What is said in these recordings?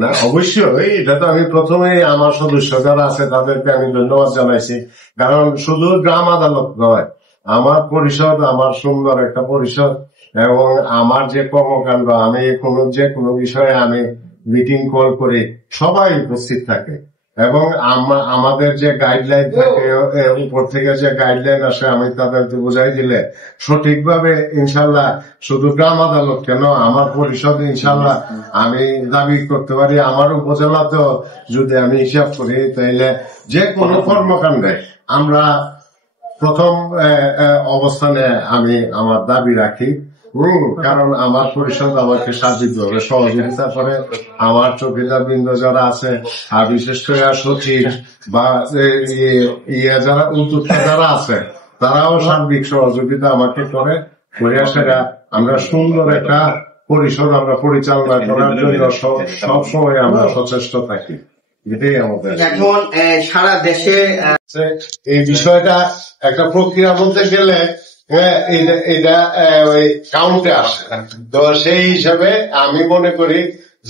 না অবশ্যই, এটা তো আমি প্রথমেই আমার সদস্য যারা আছে তাদেরকে আমি ধন্যবাদ জানাইছি। কারণ শুধু গ্রাম আদালত নয়, আমার পরিষদ, আমার সুন্দর একটা পরিষদ, এবং আমার যে কর্মকাণ্ড, আমি যে কোনো বিষয়ে আমি মিটিং কল করি, সবাই উপস্থিত থাকে। এবং আমাদের যে গাইডলাইন থাকে, উপর থেকে যে গাইডলাইন আসে, আমি তাদেরকে বুঝাই দিলে সঠিকভাবে ইনশাল্লাহ শুধু গ্রাম আদালত কেন, আমার পরিষদ ইনশাল্লাহ আমি দাবি করতে পারি, আমার উপজেলাতেও যদি আমি হিসাব করি, তাইলে যে কোনো কর্মকাণ্ডে আমরা প্রথম অবস্থানে আমি আমার দাবি রাখি। কারণ আমার পরিষদ আমাকে সার্বিকভাবে সহযোগিতা করে। আমার চৌকিদার বৃন্দ যারা আছে, আর বিশেষ করে সচিব বা যারা উদ্যোক্তা যারা আছে, তারাও সার্বিক সহযোগিতা আমাকে করে। সেটা আমরা সুন্দর একটা পরিষদ আমরা পরিচালনা করার জন্য সবসময় আমরা সচেষ্ট থাকি। এটাই আমাদের এখন সারা দেশে এই বিষয়টা একটা প্রক্রিয়া বলতে গেলে এটা ওই কাউন্টে আসে। তো সেই হিসাবে আমি মনে করি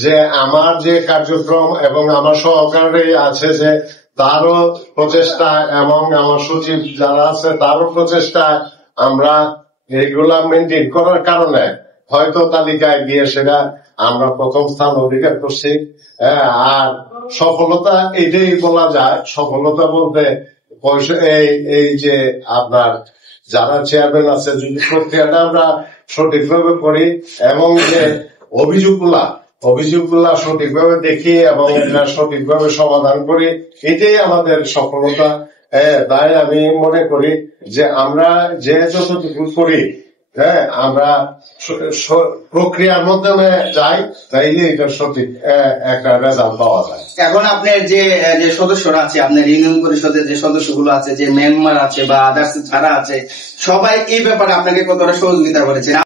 যে আমার যে কার্যক্রম এবং আমার সহকারী আছে যে তারও প্রচেষ্টা এবং আমার সচিব যারা আছে তারও প্রচেষ্টা, আমরা এগুলা মেনটেন করার কারণে হয়তো তালিকায় গিয়ে সেটা আমরা প্রথম স্থান অধিকার করছি। আর সফলতা এটাই বলা যায়। সফলতা বলতে এই যে আপনার যারা চেয়ারম্যান আছে, যদি প্রক্রিয়াটা আমরা সঠিকভাবে করি এবং যে অভিযোগগুলা সঠিকভাবে দেখি এবং এটা সঠিকভাবে সমাধান করি, এটাই আমাদের সফলতা। তাই আমি মনে করি যে আমরা যে যতটুকু করি, আমরা প্রক্রিয়ার মাধ্যমে যাই, তাইলে এটা সঠিক একটা রেজাল্ট পাওয়া যায়। এখন আপনার যে সদস্যরা আছে, আপনার ইউনিয়ন পরিষদের যে সদস্যগুলো আছে, যে মেম্বার আছে বা আদার্স যারা আছে, সবাই এই ব্যাপারে আপনাকে কতটা সহযোগিতা করেছে?